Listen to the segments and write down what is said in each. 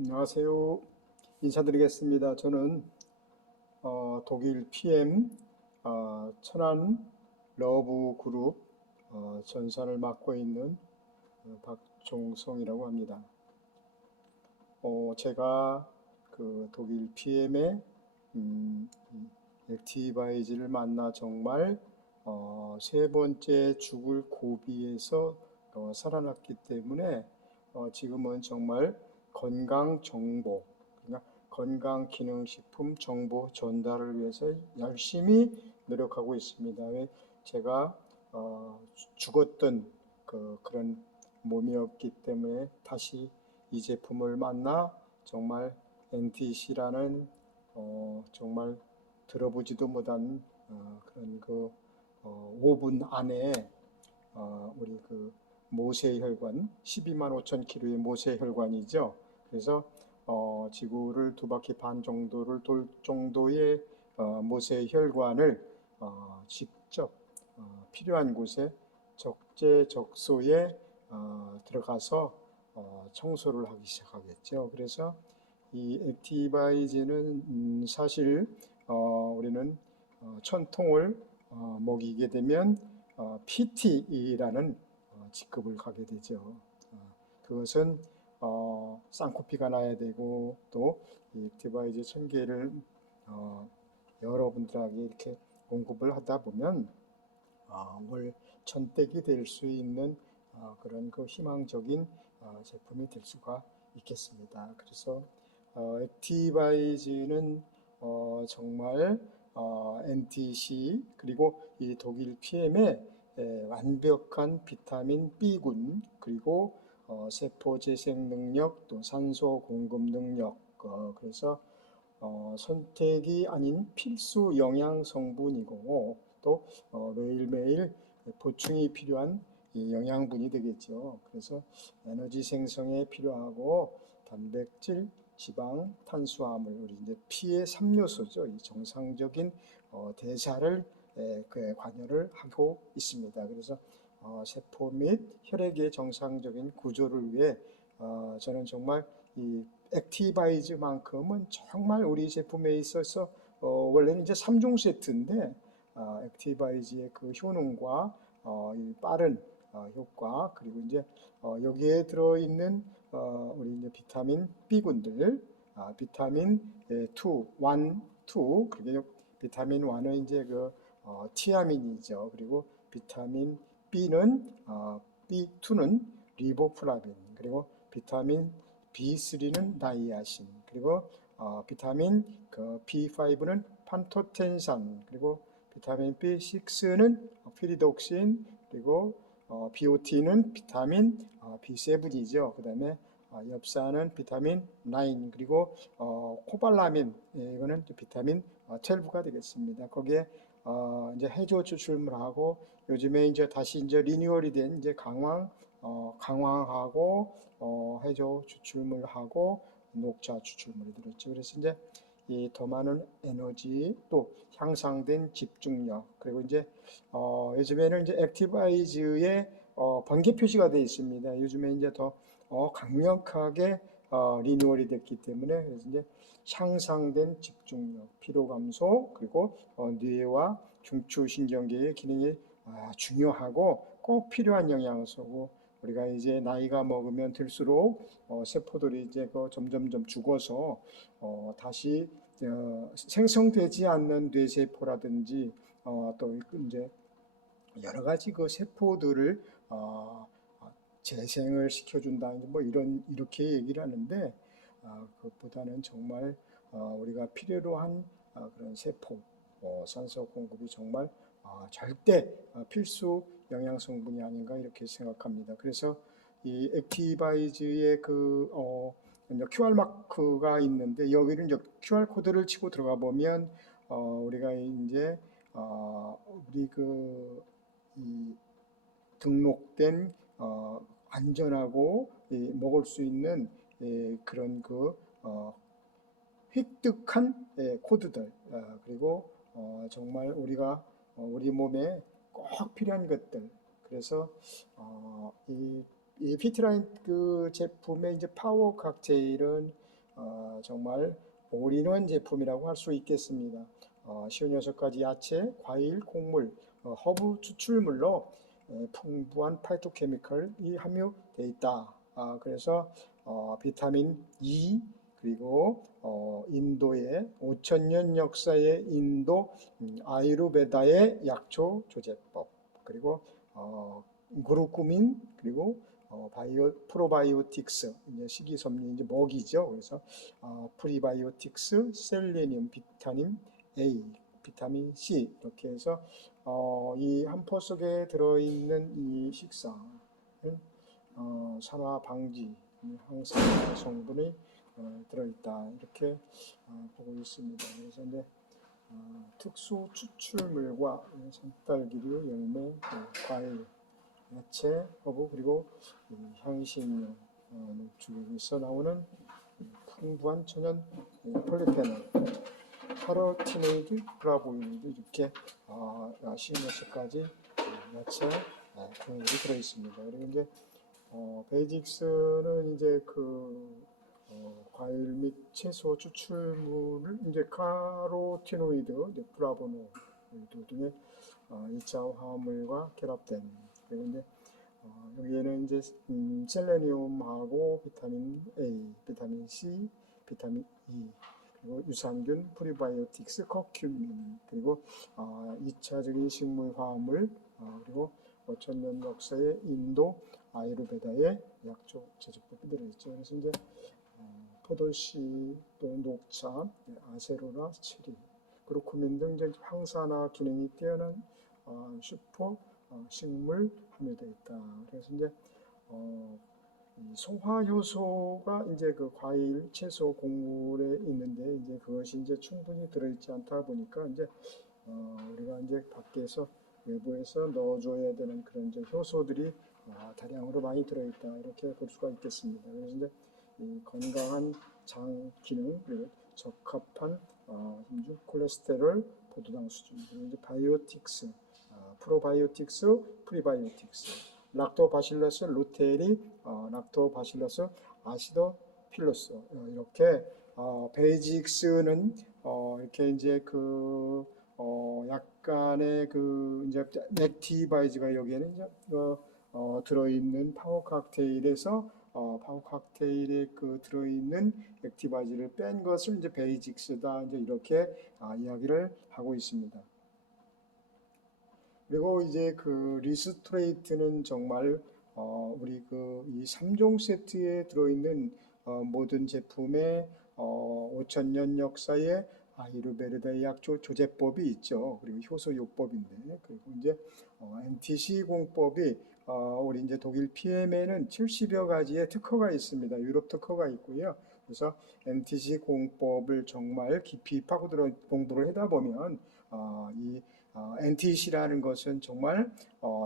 안녕하세요. 인사드리겠습니다. 저는 독일 PM 천안 러브 그룹 전산을 맡고 있는 박종성이라고 합니다. 제가 그 독일 PM의 액티바이즈를 만나 정말 세 번째 죽을 고비에서 살아났기 때문에 지금은 정말 건강 정보, 그러니까 건강 기능식품 정보 전달을 위해서 열심히 노력하고 있습니다. 왜 제가 죽었던 그런 몸이었기 때문에 다시 이 제품을 만나 정말 NTC라는 정말 들어보지도 못한 그런 5분 안에 우리 모세혈관 12만 5천 킬로의 모세혈관이죠. 그래서 지구를 두 바퀴 반 정도를 돌 정도의 모세혈관을 직접 필요한 곳에 적재적소에 들어가서 청소를 하기 시작하겠죠. 그래서 이 액티바이즈는 사실 우리는 천통을 먹이게 되면 PT라는 직급을 가게 되죠. 그것은 쌍코피가 나야 되고 또 이 액티바이즈 1000개를 여러분들에게 이렇게 공급을 하다 보면 월 천대기 될 수 있는 그런 희망적인 제품이 될 수가 있겠습니다. 그래서 액티바이즈는 정말 NTC 그리고 이 독일 PM의 완벽한 비타민 B군 그리고 세포 재생 능력 또 산소 공급 능력 그래서 선택이 아닌 필수 영양 성분이고 또 매일매일 보충이 필요한 이 영양분이 되겠죠. 그래서 에너지 생성에 필요하고 단백질, 지방, 탄수화물, 우리 이제 피의 3요소죠. 이 정상적인 대사를 관여를 하고 있습니다. 그래서 세포 및 혈액의 정상적인 구조를 위해 저는 정말 이 액티바이즈만큼은 정말 우리 제품에 있어서 원래는 이제 3종 세트인데 액티바이즈의 그 효능과 이 빠른 효과 그리고 이제 여기에 들어있는 우리 이제 비타민 B군들 비타민 2, 1, 2 그리고 비타민 1은 이제 티아민이죠. 그리고 비타민 B는 B2는 리보플라빈 그리고 비타민 B3는 나이아신 그리고 비타민 B5는 판토텐산 그리고 비타민 B6는 피리독신 그리고 BOT는 비타민 B7이죠. 그 다음에 엽산은 비타민 9 그리고 코발라민 이거는 비타민 12가 되겠습니다. 거기에 이제 해조 추출물하고 요즘에 이제 다시 이제 리뉴얼이 된 이제 강황하고 해조 추출물하고 녹차 추출물이 들었죠. 그래서 이제 이 더 많은 에너지 또 향상된 집중력 그리고 이제 요즘에는 이제 액티바이즈의 번개 표시가 되어 있습니다. 요즘에 이제 더 강력하게 리뉴얼이 됐기 때문에 그래서 이제 향상된 집중력, 피로 감소 그리고 뇌와 중추신경계의 기능이 중요하고 꼭 필요한 영양소고 우리가 이제 나이가 먹으면 들수록 세포들이 이제 점점점 죽어서 다시 생성되지 않는 뇌세포라든지 또 이제 여러 가지 세포들을 재생을 시켜준다 뭐 이렇게 얘기를 하는데 그것보다는 정말 우리가 필요로 한 그런 세포 산소 공급이 정말 절대 필수 영양 성분이 아닌가 이렇게 생각합니다. 그래서 이 액티바이즈의 QR 마크가 있는데 여기는 이제 QR 코드를 치고 들어가 보면 우리가 이제 우리 이 등록된 안전하고 먹을 수 있는 그런 획득한 코드들 그리고 정말 우리가 우리 몸에 꼭 필요한 것들 그래서 이 피트라인 제품의 이제 파워 칵테일은 정말 올인원 제품이라고 할 수 있겠습니다. 56가지 야채, 과일, 곡물, 허브 추출물로 풍부한 파이토케미컬이 함유되어 있다. 그래서 비타민 E, 그리고 인도의 5,000년 역사의 인도 아유르베다의 약초 조제법, 그리고 그루쿠민, 그리고 프로바이오틱스, 이제 식이섬유, 이제 먹이죠. 그래서 프리바이오틱스, 셀레늄, 비타민 A, 비타민 C, 이렇게 해서 이 한 포 속에 들어있는 이 식사는 산화 방지, 항산 성분이 들어있다, 이렇게 보고 있습니다. 그래서 이제 특수 추출물과 산딸기류, 열매, 과일, 야채, 허브, 그리고 향신료, 농축에서 나오는 풍부한 천연 폴리페놀, 카로티노이드, 플라보노이드, 이렇게 56가지 야채, 곡물이 들어있습니다. 그리고 이제 베이직스는 이제 과일 및 채소 추출물을 이제 카로티노이드, 플라보노이드 등의 2차 화합물과 결합된, 그리고 이제 여기에는 이제 셀레늄하고 비타민 A, 비타민 C, 비타민 E, 그리고 유산균, 프리바이오틱스, 커큐민, 그리고 2차적인 식물 화합물, 그리고 5,000년 역사의 인도 아유르베다의 약초 제조법이 들어있죠. 그래서 이제 포도씨, 또 녹차, 아세로라, 체리, 그루코민 등 이제 항산화 기능이 뛰어난 슈퍼 식물 함유되어 있다. 그래서 이제 이 소화 효소가 이제 그 과일, 채소, 곡물에 있는데 이제 그것이 이제 충분히 들어있지 않다 보니까 이제 우리가 이제 밖에서 외부에서 넣어줘야 되는 그런 이제 효소들이 다량으로 많이 들어있다, 이렇게 볼 수가 있겠습니다. 그래서 이제 이 건강한 장 기능, 그리고 적합한 힘줄 콜레스테롤, 포도당 수준, 그리고 이제 바이오틱스, 프로바이오틱스, 프리바이오틱스, 락토바실러스 루테리, 락토바실러스 아시도필러스, 이렇게 베이직스는 이렇게 이제 약간의 이제 액티바이즈가 여기에는 이제 들어있는 파워 칵테일에서 파워 칵테일에 들어있는 액티바이즈를 뺀 것을 이제 베이직스다, 이제 이렇게 이야기를 하고 있습니다. 그리고 이제 리스트레이트는 정말 우리 이 3종 세트에 들어있는 모든 제품에 5,000년 역사의 아유르베르다의 약초 조제법이 있죠. 그리고 효소요법인데, 그리고 이제 NTC 공법이 우리 이제 독일 PM에는 70여 가지의 특허가 있습니다. 유럽 특허가 있고요. 그래서 NTC 공법을 정말 깊이 파고들어 공부를 하다 보면 이 NTC라는 것은 정말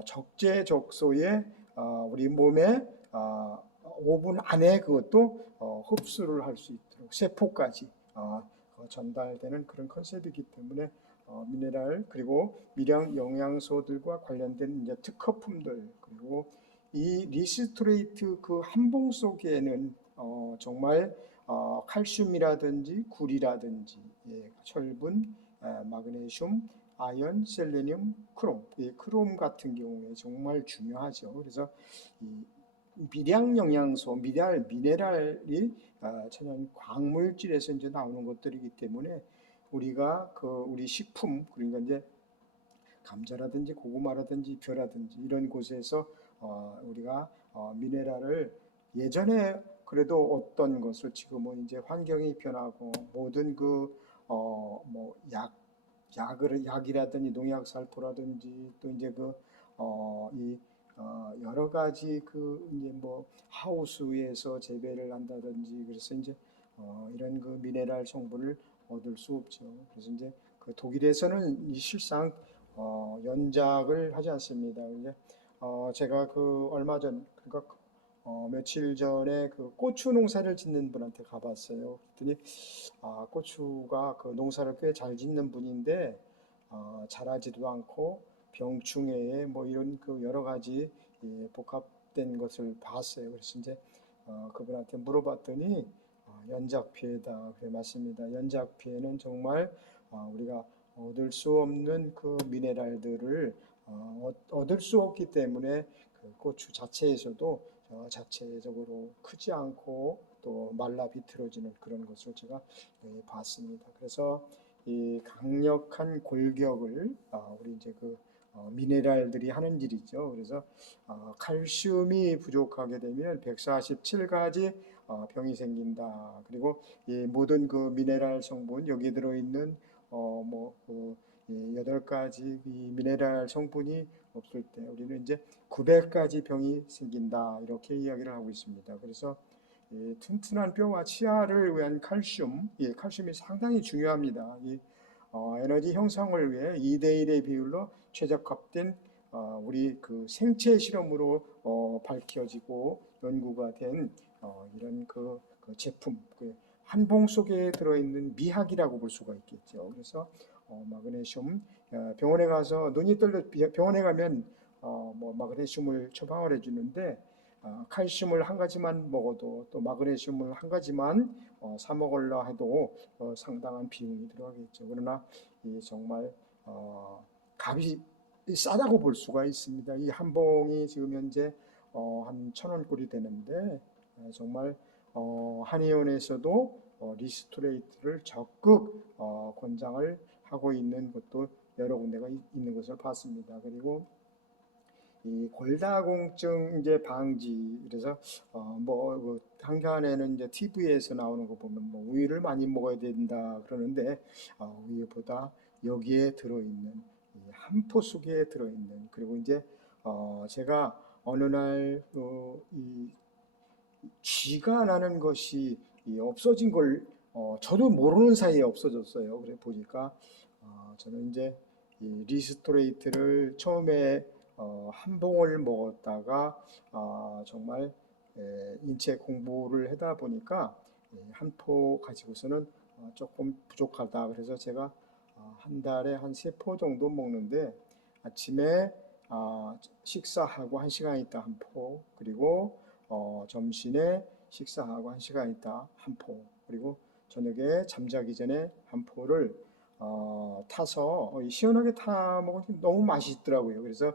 적재적소에 우리 몸에 5분 안에 그것도 흡수를 할 수 있도록 세포까지 전달되는 그런 컨셉이기 때문에 미네랄, 그리고 미량 영양소들과 관련된 이제 특허품들, 그리고 이 리스토레이트 한 봉 속에는 정말 칼슘이라든지 굴이라든지, 철분, 마그네슘, 아연, 셀레늄, 크롬, 크롬 같은 경우에 정말 중요하죠. 그래서 이 미량 영양소, 미네랄이 천연 광물질에서 이제 나오는 것들이기 때문에 우리가 우리 식품, 그러니까 이제 감자라든지 고구마라든지 벼라든지 이런 곳에서 우리가 미네랄을, 예전에 그래도 어떤 것을, 지금은 이제 환경이 변하고 모든 약이라든지 농약 살포라든지, 또 이제 여러 가지 이제 하우스에서 재배를 한다든지, 그래서 이제 이런 미네랄 성분을 얻을 수 없죠. 그래서 이제 독일에서는 실상 연작을 하지 않습니다. 이제 제가 얼마 전, 그러니까 며칠 전에 고추 농사를 짓는 분한테 가봤어요. 그랬더니 고추가 농사를 꽤 잘 짓는 분인데 자라지도 않고 병충해에 이런 여러 가지 복합된 것을 봤어요. 그래서 이제 그분한테 물어봤더니 연작 피해다. 그래 맞습니다. 연작 피해는 정말 우리가 얻을 수 없는 그 미네랄들을 얻을 수 없기 때문에 그 고추 자체에서도 자체적으로 크지 않고 또 말라 비틀어지는 그런 것을 제가 봤습니다. 그래서 이 강력한 골격을 우리 이제 그 미네랄들이 하는 일이죠. 그래서 칼슘이 부족하게 되면 147가지 병이 생긴다. 그리고 이 모든 그 미네랄 성분 여기에 들어있는 뭐그 8가지 이 미네랄 성분이 없을 때 우리는 이제 900가지 병이 생긴다. 이렇게 이야기를 하고 있습니다. 그래서 이 튼튼한 뼈와 치아를 위한 칼슘, 칼슘이 상당히 중요합니다. 이 에너지 형성을 위해 2대1의 비율로 최적화된 우리 그 생체 실험으로 밝혀지고 연구가 된 이런 그 제품, 한 봉 속에 들어있는 미학이라고 볼 수가 있겠죠. 그래서 마그네슘, 병원에 가서 눈이 떨려 병원에 가면 뭐 마그네슘을 처방을 해주는데 칼슘을 한 가지만 먹어도 또 마그네슘을 한 가지만 사 먹으려 해도 상당한 비용이 들어가겠죠. 그러나 이 정말 값이 싸다고 볼 수가 있습니다. 이 한 봉이 지금 현재 한 1,000원꼴이 되는데 정말 한의원에서도 리스토레이트를 적극 권장을 하고 있는 것도 여러 군데가 있는 것을 봤습니다. 그리고 이 골다공증 이제 방지 그래서 뭐 한간에는 이제 TV에서 나오는 거 보면 뭐 우유를 많이 먹어야 된다 그러는데 우유보다 여기에 들어있는 이 한포 속에 들어있는 그리고 이제 제가 어느 날 이 쥐가 나는 것이 없어진 걸 저도 모르는 사이에 없어졌어요. 그래 보니까 저는 이제 이 리스토레이트를 처음에 한 봉을 먹었다가 정말 인체 공부를 하다 보니까 한 포 가지고서는 조금 부족하다. 그래서 제가 한 달에 한 3포 정도 먹는데 아침에 식사하고 1시간 있다 한 포, 그리고 점심에 식사하고 1시간 있다 한 포, 그리고 저녁에 잠자기 전에 한 포를 타서 시원하게 타 먹으면 너무 맛있더라고요. 그래서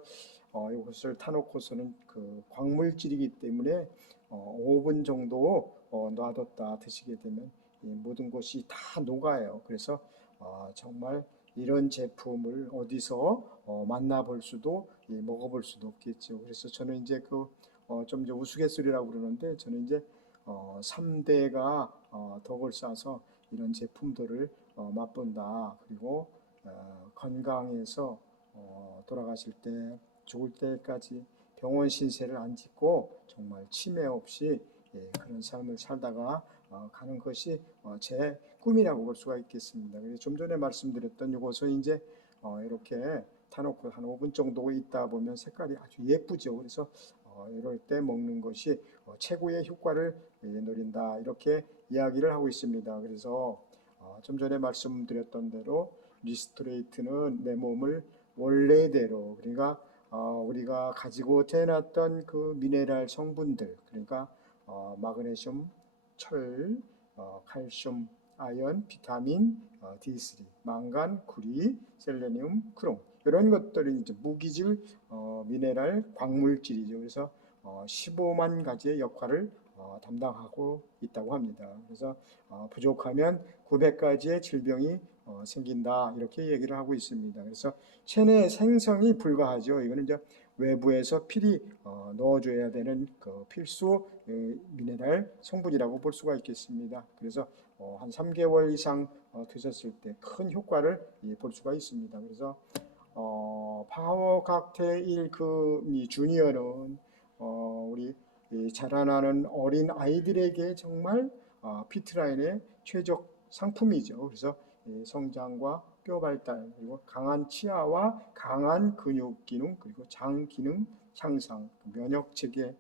이것을 타놓고서는 그 광물질이기 때문에 5분 정도 놔뒀다 드시게 되면 모든 것이 다 녹아요. 그래서 정말 이런 제품을 어디서 만나볼 수도 먹어볼 수도 없겠죠. 그래서 저는 이제 좀 이제 우스갯소리라고 그러는데 저는 이제 3대가 덕을 쌓아서 이런 제품들을 맛본다. 그리고 건강해서 돌아가실 때 죽을 때까지 병원 신세를 안 짓고 정말 치매 없이 그런 삶을 살다가 가는 것이 제 꿈이라고 볼 수가 있겠습니다. 그래서 좀 전에 말씀드렸던 이것을 이제 이렇게 타놓고 한 5분 정도 있다 보면 색깔이 아주 예쁘죠. 그래서 이럴 때 먹는 것이 최고의 효과를 노린다. 이렇게 이야기를 하고 있습니다. 그래서 좀 전에 말씀드렸던 대로 리스토레이트는 내 몸을 원래대로 그러니까 우리가 가지고 태어났던 그 미네랄 성분들 그러니까 마그네슘, 철, 칼슘, 아연, 비타민, D3, 망간, 구리, 셀레늄, 크롬 이런 것들이 이제 무기질 미네랄 광물질이죠. 그래서 15만 가지의 역할을 담당하고 있다고 합니다. 그래서 부족하면 900가지의 질병이 생긴다 이렇게 얘기를 하고 있습니다. 그래서 체내 생성이 불가하죠. 이거는 이제 외부에서 필히 넣어줘야 되는 그 필수 미네랄 성분이라고 볼 수가 있겠습니다. 그래서 한 3개월 이상 드셨을 때 큰 효과를 볼 수가 있습니다. 그래서 파워 칵테일 이 주니어는 우리 자라나는 어린 아이들에게 정말 피트라인의 최적 상품이죠. 그래서 성장과 뼈 발달 그리고 강한 치아와 강한 근육 기능 그리고 장 기능 향상 면역 체계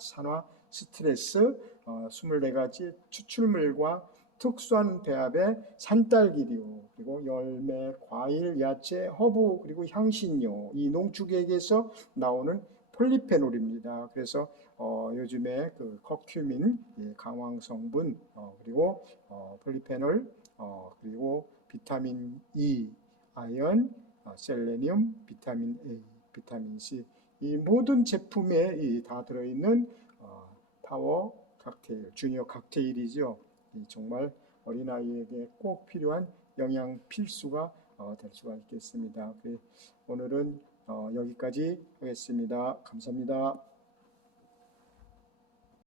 산화 스트레스 24가지 추출물과 특수한 배합의 산딸기류 그리고 열매, 과일, 야채, 허브 그리고 향신료 이 농축액에서 나오는 폴리페놀입니다. 그래서 요즘에 그 커큐민, 예, 강황 성분, 그리고 폴리페놀, 그리고 비타민 E, 아연, 셀레늄, 비타민 A, 비타민 C, 이 모든 제품에 다 들어있는 파워 칵테일, 주니어 칵테일이죠. 정말 어린아이에게 꼭 필요한 영양 필수가 될 수가 있겠습니다. 오늘은 여기까지 하겠습니다. 감사합니다.